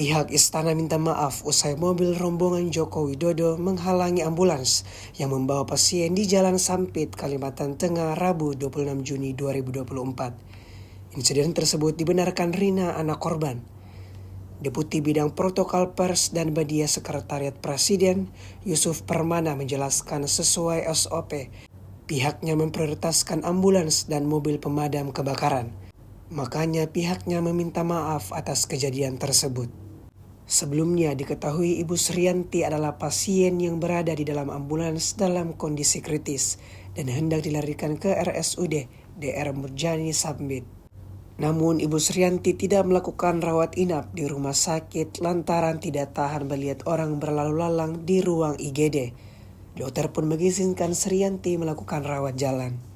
Pihak istana minta maaf usai mobil rombongan Joko Widodo menghalangi ambulans yang membawa pasien di Jalan Sampit, Kalimantan Tengah, Rabu 26 Juni 2024. Insiden tersebut dibenarkan Rina, anak korban. Deputi Bidang Protokol Pers dan Media Sekretariat Presiden, Yusuf Permana menjelaskan sesuai SOP, pihaknya memprioritaskan ambulans dan mobil pemadam kebakaran. Makanya pihaknya meminta maaf atas kejadian tersebut. Sebelumnya diketahui Ibu Srianti adalah pasien yang berada di dalam ambulans dalam kondisi kritis dan hendak dilarikan ke RSUD DR Murjani Sampit. Namun Ibu Srianti tidak melakukan rawat inap di rumah sakit lantaran tidak tahan melihat orang berlalu lalang di ruang IGD. Dokter pun mengizinkan Srianti melakukan rawat jalan.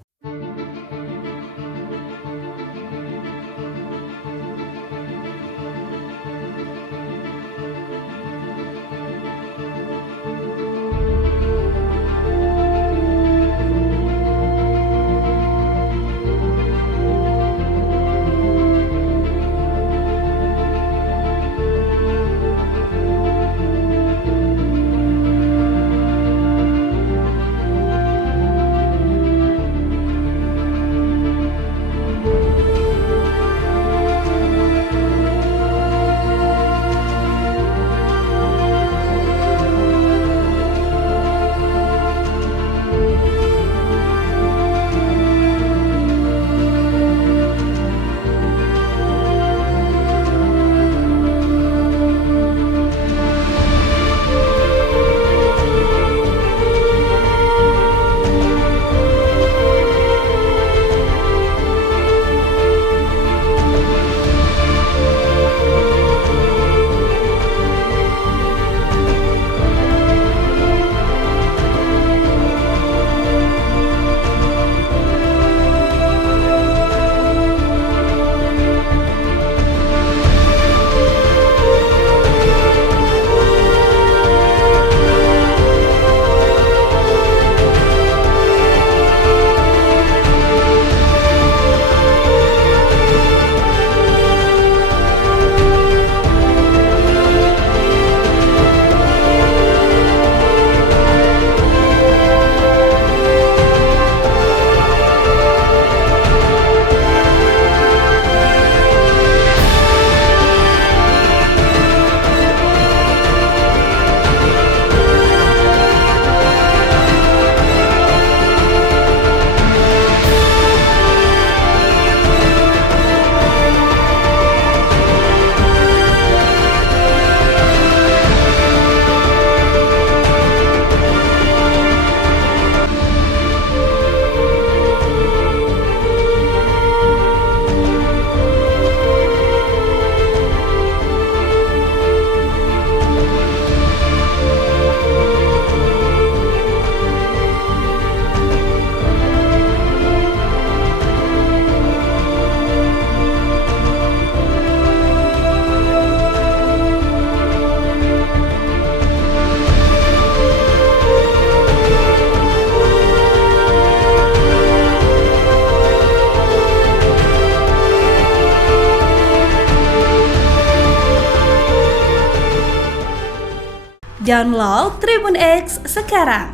Download Tribun X sekarang,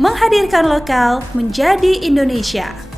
menghadirkan lokal menjadi Indonesia.